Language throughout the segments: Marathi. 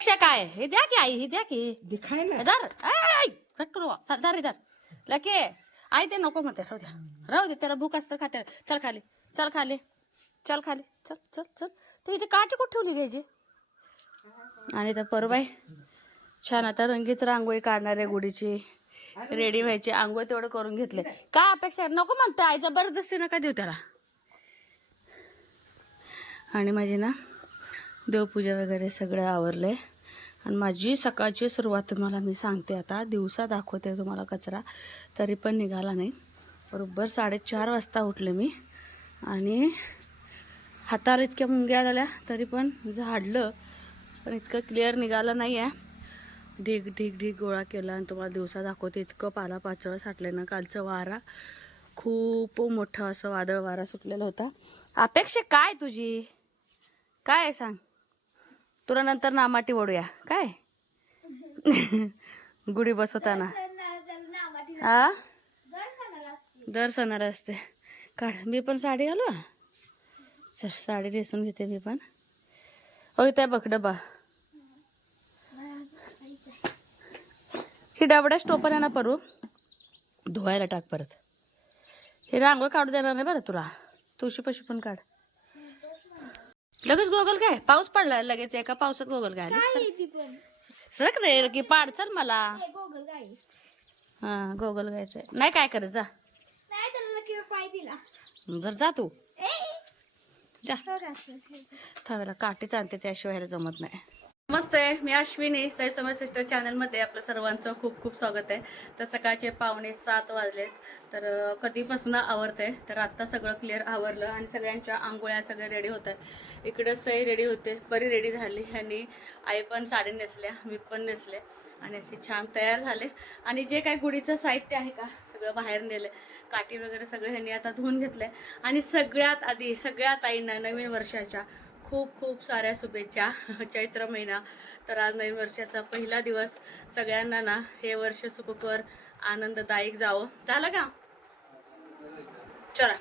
काय हे द्या की आई, हे द्या की दिखाय ना धर कट करू धर धर लके आई ते नको म्हणते. राहू दे त्याला भूक असतं खाते. चल खाली चल खाली चल खाली चल चल चल. तू इथे काठी कुठे ठेवली घ्यायची. आणि तर परवाय छान आता रंगीत रांगोळी काढणार आहे गुढीची. रेडी व्हायची. आंघोळ तेवढं करून घेतले. काय अपेक्षा नको म्हणते आई, जबरदस्ती नका देऊ त्याला. आणि माझी ना देवपूजा वगैरे सगळं आवरलंय. आणि माझी सकाळची सुरुवात तुम्हाला मी सांगते. आता दिवसा दाखवते तुम्हाला कचरा तरी पण निघाला नाही. बरोबर 4:30 वाजता उठले मी. आणि हाताला इतक्या मुंग्या आल्या तरी पण झाडलं, पण इतकं क्लिअर निघालं नाही आहे. ढीग ढीग ढीग गोळा केला आणि तुम्हाला दिवसा दाखवते. इतकं पालापाचळ साठलं ना. कालचं वारा खूप मोठा असं वादळ वारा सुटलेला होता. अपेक्षा काय तुझी काय आहे सांग. तुला नंतर नामाटी ओढूया काय गुढी बसवताना. हा दर सणाला असते. काढ मी पण साडी घालू. चल साडी नेसून घेते मी पण. हो त्या बघ डबा. ही डबड्याच टोपण आहे ना परू, धुवायला टाक परत. हे रांगोळ काढू देणार नाही बरं तुला. तुळशी पशी पण काढ. लगेच गोगल काय पाऊस पडला लगेच. एका पावसात गोगल काय सरक रे की पाड. चल मला हा गोगल गायचंय. नाही काय करत जा जर जा तू जा. थांबायला काठीच आणते त्याशिवाय जमत नाही. नमस्ते, मी अश्विनी. साई समर्थ सिस्टर चॅनलमध्ये आपलं सर्वांचं खूप खूप स्वागत आहे. तर सकाळचे 6:45 वाजलेत. तर कधीपासून आवरते. तर आत्ता सगळं क्लिअर आवरलं आणि सगळ्यांच्या आंघोळ्या सगळे रेडी होत आहेत. इकडं सई रेडी होते, बरी रेडी झाली. आणि आई पण साडी नेसल्या, मी पण नेसले आणि असे छान तयार झाले. आणि जे काही गुढीचं साहित्य आहे का सगळं बाहेर नेलं. काठी वगैरे सगळं ह्यांनी आता धुवून घेतलंय. आणि सगळ्यात आधी सगळ्या ताईंना नवीन वर्षाच्या खूप खूप साऱ्या शुभेच्छा. चैत्र महिना तर आज नवीन वर्षाचा पहिला दिवस. सगळ्यांना ना हे वर्ष सुखकर आनंददायक जावं. झालं का. चला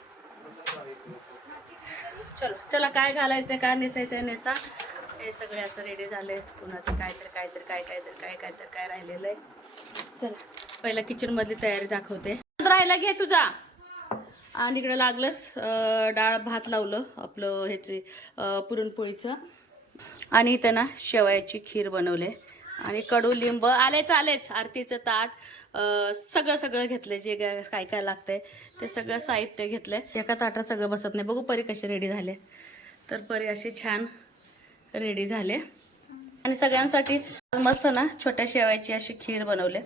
चलो चला काय घालायचं काय नेसायचं नेसा. हे सगळे असं रेडी झाले. कुणाचं काय राहिलेलं आहे. चला पहिला किचन मधली तयारी दाखवते. राहायला घे तुझा. आणि इकडे लागलंच डाळ भात लावलं आपलं ह्याचे पुरणपोळीचं. आणि इथं ना शेवयाची खीर बनवले. आणि कडुलिंब आलेच आरतीचं ताट सगळं घेतलं. जे काय काय लागतंय ते सगळं साहित्य घेतलंय. एका ताटात सगळं बसत नाही. बघू परी कसे रेडी झाले. तर परी असे छान रेडी झाले. आणि सगळ्यांसाठीच मस्त ना छोट्या शेवयाची अशी खीर बनवले.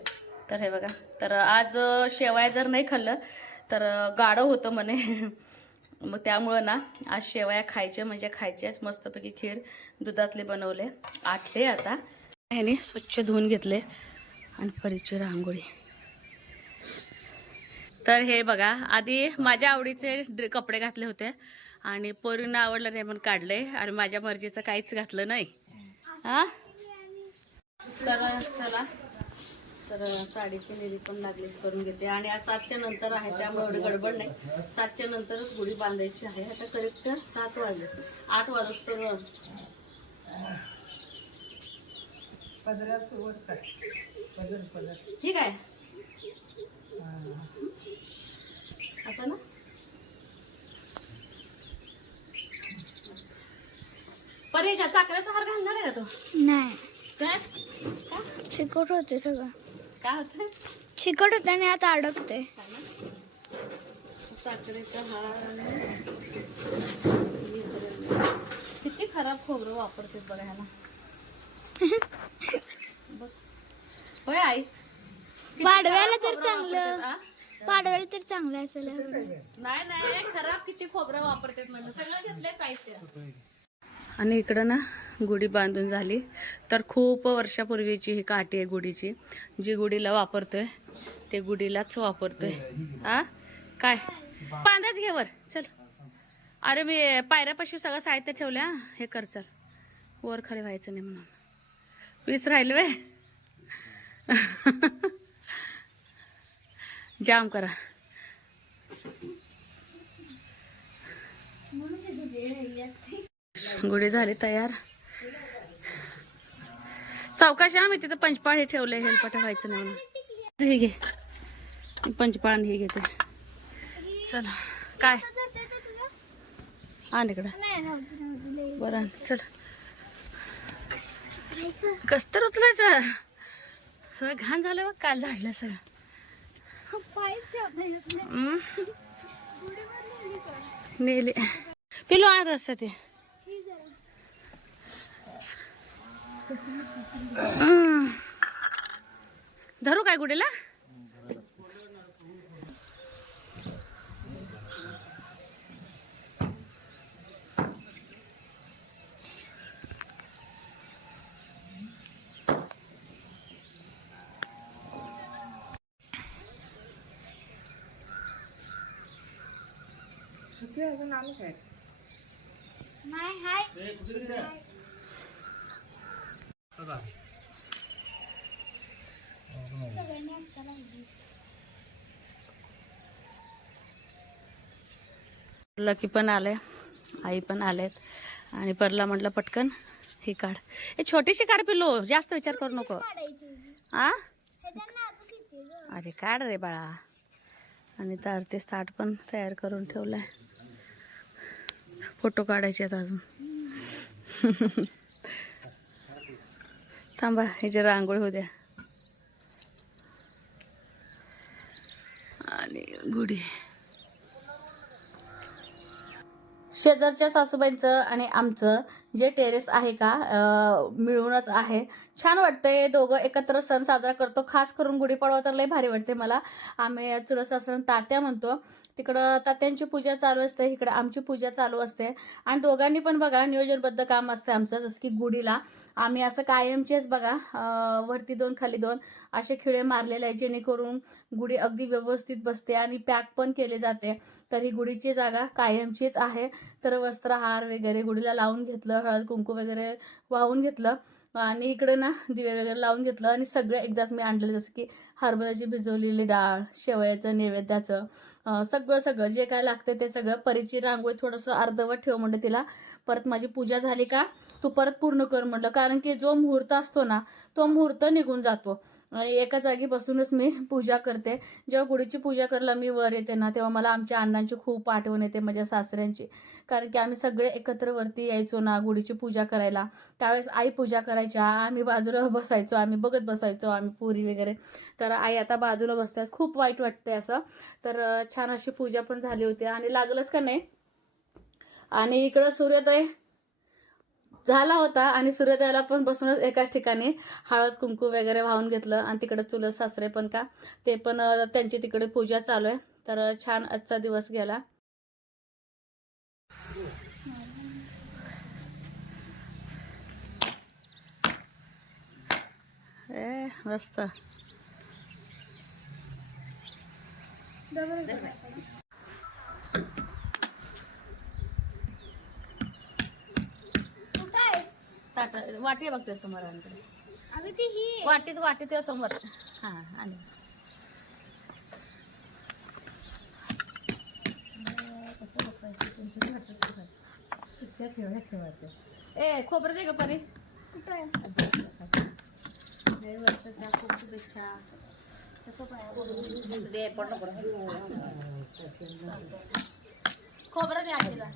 तर हे बघा. तर आज शेवया जर नाही खाल्लं तर गाढव होतं म्हणे. मग त्यामुळं ना आज शेवया खायचे म्हणजे खायचेच. मस्तपैकी खीर दुधातले बनवले. आटले आता ह्याने स्वच्छ धुवून घेतले. आणि परीची रांगोळी. तर हे बघा आधी माझ्या आवडीचे कपडे घातले होते आणि पोरींना आवडलं नाही पण काढले. आणि माझ्या मर्जीचं काहीच घातलं नाही. हा तर चला. तर साडीची नेली पण लागलीच करून घेते. आणि आज 7च्या नंतर आहे त्यामुळे एवढी गडबड नाही. 7च्या नंतरच गुढी बांधायची आहे. आता करेक्ट 7 वाजले. 8 वाजत तर ठीक आहे असं ना. पण का साखरेचा हार घालणार आहे का तो. नाही काय चिकट होते सगळं. काय होतं चिकट होते आणि आता अडकते. साखरेचा हार किती खराब खोबरं वापरते बघायला. होय आई. पाडव्याला तर चांगलं. पाडव्याला तर चांगलं असेल. नाही खराब किती खोबरं वापरते म्हणलं. सगळं घेतलंय साहित्य. आणि इकडं ना गुढी बांधून झाली. तर खूप वर्षापूर्वीची ही काठी आहे गुढीची. जी गुढीला वापरतोय ते गुढीलाच वापरतोय. हा काय बांधाच घे वर चल. अरे मी पायऱ्यापाशी सगळं साहित्य ठेवल्या. हे कर चल. वर खाली व्हायचं नाही म्हणून. वीस राहिले वे जाम करा. गुढी झाली तयार. सावकाश आम्ही तिथं पंचपाळ हे ठेवलंय हेलपाटा व्हायचं नाही म्हणून. हे घे पंचपाळ आणि हे घेते. चल काय आण इकडं बरं चल. कसतर उचलायचं सगळं घाण झालं बघ काल झाडलं सगळं. नेले पिलो आज असं ते धरू काय गुडेला. लकी पण आलंय, आई पण आलेत आणि परला म्हटलं पटकन ही काढ. हे छोटीशी काढ पिलो, जास्त विचार करू नको. आ अरे काढ रे बाळा. आणि तर ते ताट पण तयार करून ठेवलाय. फोटो काढायचे आहेत अजून. थांबा ह्याची रांगोळी होऊ द्या. आणि गुढी शेजारच्या सासूबाईंचं आणि आमचं जे टेरेस आहे का मिळूनच आहे. छान वाटतंय, दोघं एकत्र सण साजरा करतो. खास करून गुढीपाडवा तर लय भारी वाटते मला. आम्ही चुलत सासऱ्यांना तात्या म्हणतो. तिकडं तात्यांची पूजा चालू असते, इकडे आमची पूजा चालू असते. आणि दोघांनी पण बघा नियोजनबद्ध काम असते आमचं. जसं की गुढीला आम्ही असं कायमचेच बघा वरती 2 खाली 2 असे खिळे मारलेले आहे, जेणेकरून गुढी अगदी व्यवस्थित बसते आणि पॅक पण केले जाते. तर ही गुढीची जागा कायमचीच आहे. तर वस्त्रहार वगैरे गुढीला लावून घेतलं, हळद कुंकू वगैरे वाहून घेतलं आणि इकडे ना दिवे वगैरे लावून घेतलं. आणि सगळं एकदाच मी आणलेलं, जसं की हरभऱ्याची भिजवलेली डाळ, शेवयाचं नैवेद्याचं सगळं जे काय लागतं ते सगळं. परीची रांगोळी थोडंसं अर्धवट ठेव म्हणलं तिला. परत माझी पूजा झाली का तू परत पूर्ण कर म्हणलं, कारण की जो मुहूर्त असतो ना तो मुहूर्त निघून जातो. आणि एका जागी बसूनच मी पूजा करते. जेव्हा गुढीची पूजा करायला मी वर येते ना तेव्हा मला आमच्या अण्णांची खूप आठवण येते, माझ्या सासऱ्यांची. कारण की आम्ही सगळे एकत्र वरती यायचो ना गुढीची पूजा करायला. त्यावेळेस आई पूजा करायच्या, आम्ही बाजूला बसायचो, आम्ही बघत बसायचो आम्ही पुरी वगैरे. तर आई आता बाजूला बसतात, खूप वाईट वाटतंय असं. तर छान अशी पूजा पण झाली होती आणि लागलंच का नाही. आणि इकडं सूर्योदय झाला होता आणि सूर्योदयाला पण बसूनच एकाच ठिकाणी हळद कुंकू वगैरे वाहून घेतलं. आणि तिकडे चुलत सासरे पण का ते पण त्यांची तिकडे पूजा चालू आहे. तर छान आजचा दिवस गेला. मस्त वाटी बघते समोर. वाटीत समोर. हा आणि ए खोबरं दे का परी. खूप शुभेच्छा. खोबरं द्या आजीला.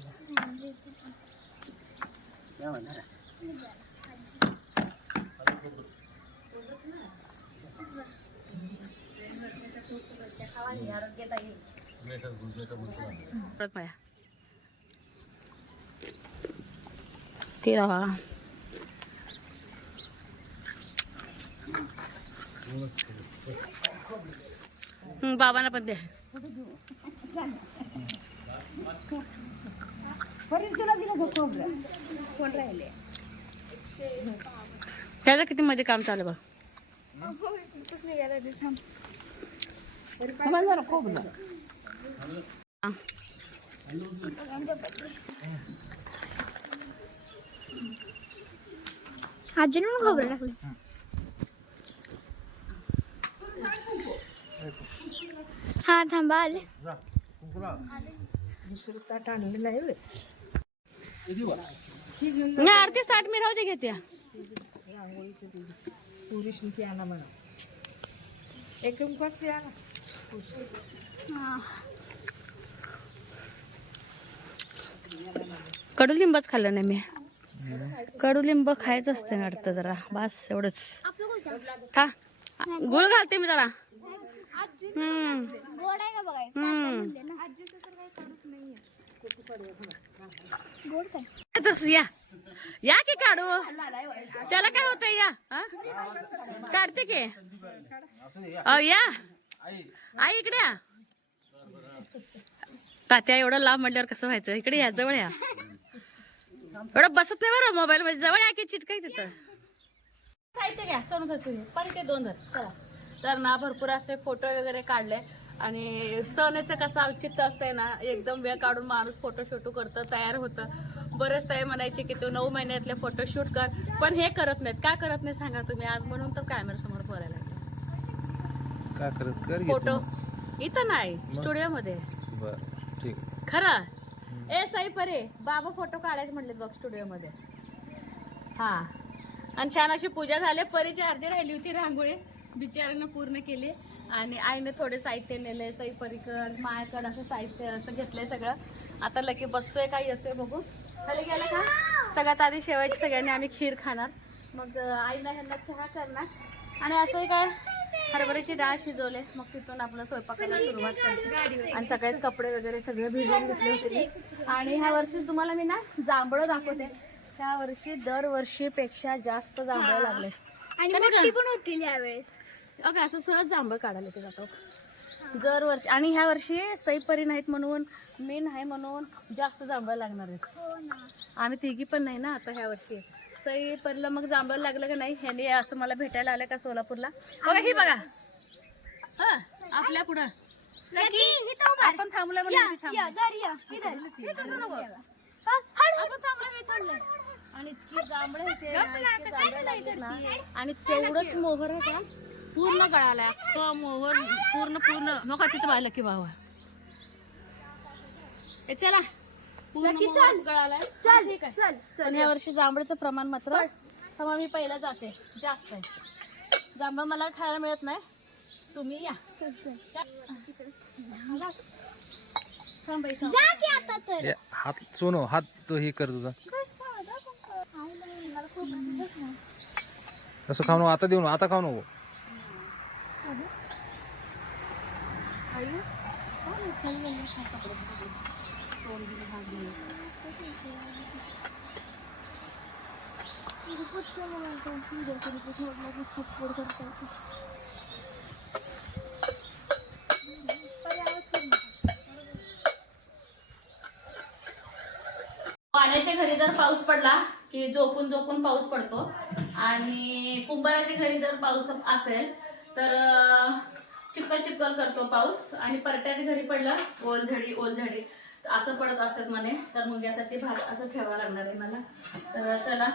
बाबांना पण दे. त्याला किती मध्ये काम चालू बघ. अजून मग खबर लागली. हा थांबा आले. आरतीच ताट मी राहू दे घेते. आंघोळीची तुझी पुरुषनी ती आणा म्हणा एकदम कसली आणा कडुलिंबच खाल्लं नाही मी. कडुलिंब खायचं असते ना वाटतं जरा, बस एवढंच. खा, गुळ घालते मी जरा. गोड आहे का बघाय गोड काय तसं या या की काढू, त्याला काय होतंय या. हा? काढते की या आई इकडे या. तात्या एवढं लांब म्हटल्यावर कसं व्हायचं, इकडे या, जवळ या. एवढं बसत नाही बरं मोबाईल मध्ये, जवळ या की चिटकाय तिथं. साहित्य घ्या, सोनू धर तुम्ही, पण ते 2 धर. चला तर ना भरपूर असे फोटो वगैरे काढले. आणि सणाचं कसं औचित्य असतंय ना, एकदम वेळ काढून माणूस फोटो शूट करतं, तयार होतं. बरेच ताई म्हणायचे की तू 9 महिन्यातले फोटो शूट कर, पण हे करत नाहीत. काय करत नाही सांगा तुम्ही आज, म्हणून तर कॅमेरा समोर बोलायला लागले. काय करत कर फोटो इथं नाही, स्टुडिओ मध्ये. बर ठीक. खरं ए साई परे बाबा फोटो काढायचे म्हटले बघ स्टुडिओ मध्ये. हा, आणि छान अशी पूजा झाली. परीची अर्धी राहिली होती रांगोळी, बिचाऱ्यानं पूर्ण केली. आणि आईने थोडे साहित्य नेले, साई परीकड मायाकड असं साहित्य असं घेतलंय सगळं. आता लकी बसतोय काय येतोय बघू. खाली गेलं का सगळ्यात आधी शेवायची सगळ्यांनी आम्ही खीर खाणार, मग आईला ह्यांना चहा करणार. आणि असं काय हरभऱ्याची डाळ शिजवले, मग तिथून आपलं स्वयंपाकाला सुरुवात करते. आणि सगळेच कपडे वगैरे सगळे भिजवून घेतले होते. आणि ह्या वर्षी तुम्हाला मी ना जांभळं दाखवते. ह्या वर्षी दरवर्षीपेक्षा जास्त जांभळं लागले. आणि मोठी पण होतील यावेळेस. ओके, असं सहज जांभळं काढायला ते जातो दरवर्षी. आणि ह्या वर्षी सईपरी नाहीत म्हणून, मी नाही म्हणून जास्त जांभळं लागणार आहेत. हो ना, आम्ही तिघी पण नाही ना आता ह्या वर्षी. सईपरीला मग जांभळं लागलं का नाही, ह्याने असं मला भेटायला आलं का सोलापूरला. बघा ही बघा आपल्या पुढं आपण थांबलोय म्हणून आपण थांबलोय. आणि इतकी जांभळं इथे इतके जांभळं लागले ना. आणि तेवढंच मोहर आहे का पूर्ण गळालाय, मोहर पूर्ण पूर्ण नका तिथं पाहिलं की बाबा. चला पूर्ण मोहर गळालाय. ठीक आहे, पण या वर्षी जांभळाचं प्रमाण मात्र तेव्हा मी पहिला जाते, जास्त आहे जांभळं मला खायला मिळत नाही. तुम्ही या हात सोनो हात तो हे कर तुझा. तसं खाऊ नको, आता देऊ नको, आता खाऊ नको. पाण्याच्या घरी जर पाऊस पडला की झोपून झोपून पाऊस पडतो. आणि कुंभाराच्या घरी जर पाऊस असेल तर चिखल चिखल करतो पाऊस. आणि परट्याच्या घरी पडलं ओलझडी ओलझडी असं पडत असतात म्हणे. तर मग यासाठी भात असं ठेवावं लागणार आहे मला. तर चला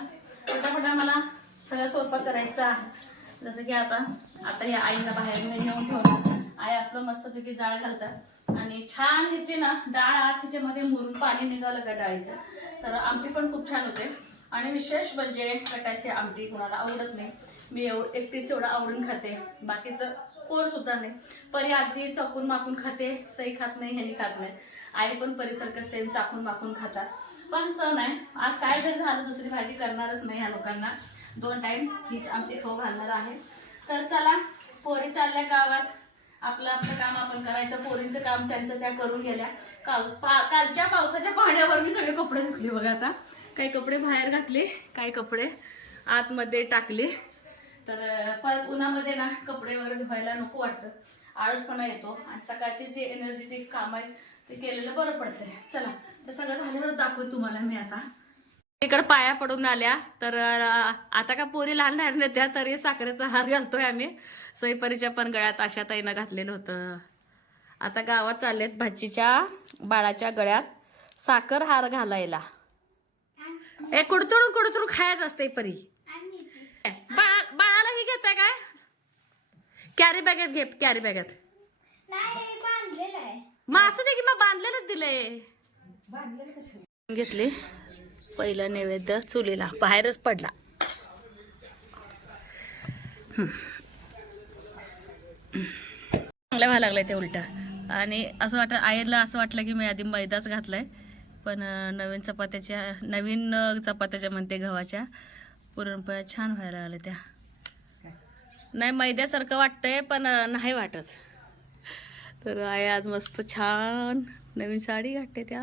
पटापटा मला सगळं स्वयंपाक करायचा आहे. जसं की आता या आईला बाहेर मी नेऊन ठेवणार. आई आपलं मस्तपैकी जाळ घालतात आणि छान ह्याची ना डाळ आत ह्याच्यामध्ये मुरून पाणी निघालं का डाळीचं, तर आमटी पण खूप छान होते. आणि विशेष म्हणजे कटाची आमटी कुणाला आवडत नाही, मी एकटीच तेवढं आवडून खाते, बाकीचं कोण सुद्धा नाही. परी अगदी चाकून माकून खाते, सई खात नाही, ह्यानी खात नाही. आई पण परीसारखं सेम चाकून माकून खातात. पण सण आहे आज, काय जरी झालं दुसरी भाजी करणारच नाही ह्या लोकांना. 2 टाइम हीच आमटी खाऊ घालणार आहे. तर चला पोरी चालल्या गावात, आपलं आपलं काम आपण करायचं. पोरींचं काम त्यांचं त्या करून गेल्या. कालच्या पावसाच्या पाण्यावर मी सगळे कपडे धुतले बघा. आता काही कपडे बाहेर घातले, काही कपडे आतमध्ये टाकले. तर परत उन्हामध्ये ना कपडे वगैरे धुवायला नको वाटतं, आळसपणा येतो. आणि सकाळचे जे एनर्जेटिक काम आहे ते केलेलं बरं पडतंय. चला तर सगळं झाल्यावर दाखवते तुम्हाला मी. आता इकडे पाया पडून आल्या. तर आता का पोरी लहान लहान नेत्या तरी साखरेचा हार घालतोय आम्ही. सोयपरीच्या पण गळ्यात आशा ताईनं घातलेलं होतं. आता गावात चाललेत भाचीच्या बाळाच्या गळ्यात साखर हार घालायला. ए कुडतुडून कुडतुडून खायचं असते परी. बाळाला ही घेताय काय? कॅरी बॅगेत घे, कॅरी बॅगेत. मग असू दे की, मग बांधलेलंच दिलंय. घेतले पहिला नैवेद्य चुलीला, बाहेरच पडला. चांगल्या व्हायला लागलंय ते उलटं. आणि असं आईला असं वाटलं की मी आधी मैदाच घातलाय, पण नवीन चपात्याच्या म्हणते गव्हाच्या पुरणपोळ्या छान व्हायला लागल्या त्या. नाही मैद्यासारखं वाटतंय पण नाही वाटत. तर आई आज मस्त छान नवीन साडी घातते त्या.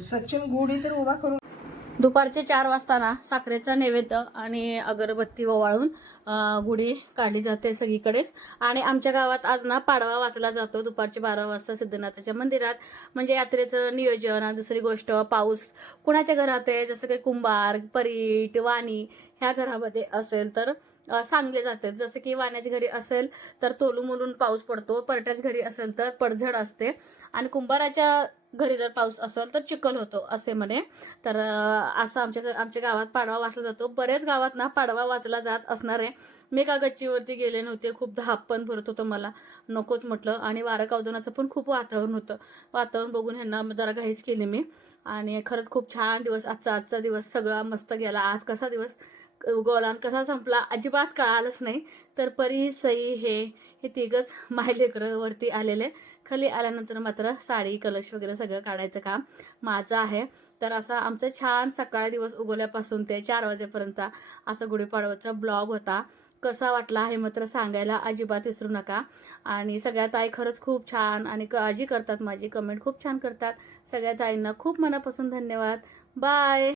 सचिन गुढी तर उभा करून दुपारचे 4 वाजता ना साखरेचा नैवेद्य आणि अगरबत्ती ओवाळून गुढी काढली जाते सगळीकडेच. आणि आमच्या गावात आज ना पाडवा वाचला जातो दुपारचे 12 वाजता सिद्धनाथाच्या मंदिरात. म्हणजे यात्रेचं नियोजन. आणि दुसरी गोष्ट, पाऊस कुणाच्या घरात आहे, जसं काही कुंभार, परीट, वाणी ह्या घरामध्ये असेल तर सांगले जाते. जसं की वाण्याच्या घरी असेल तर तोलूमोलून पाऊस पडतो, परट्याच्या घरी असेल तर पडझड असते, आणि कुंभाराच्या घरी जर पाऊस असेल तर चिखल होतो असे म्हणे. तर असं आमच्या गावात पाडवा वाचला जातो. बरेच गावात ना पाडवा वाचला जात असणार आहे. मी का गच्चीवरती गेले नव्हते, खूप धाप पण भरत होतं, मला नकोच म्हटलं. आणि वारं कावदनाचं पण खूप वातावरण होतं. वातावरण बघून ह्यांना जरा घाईच केली मी. आणि खरंच खूप छान दिवस आजचा दिवस सगळा मस्त गेला. आज कसा दिवस उगवला आणि कसा संपला अजिबात कळालंच नाही. तर परी, सई हे तिघच मायलेकरं वरती आलेले. खाली आल्यानंतर मात्र साडी, कलश वगैरे सगळं काढायचं काम माझं आहे. तर असा आमचा छान सकाळी दिवस उगवल्यापासून ते 4 वाजेपर्यंत असा गुढीपाडवाचा ब्लॉग होता. कसा वाटला हे मात्र सांगायला अजिबात विसरू नका. आणि सगळ्या ताई खरंच खूप छान आणि काळजी करतात माझी, कमेंट खूप छान करतात. सगळ्या ताईंना खूप मनापासून धन्यवाद. बाय.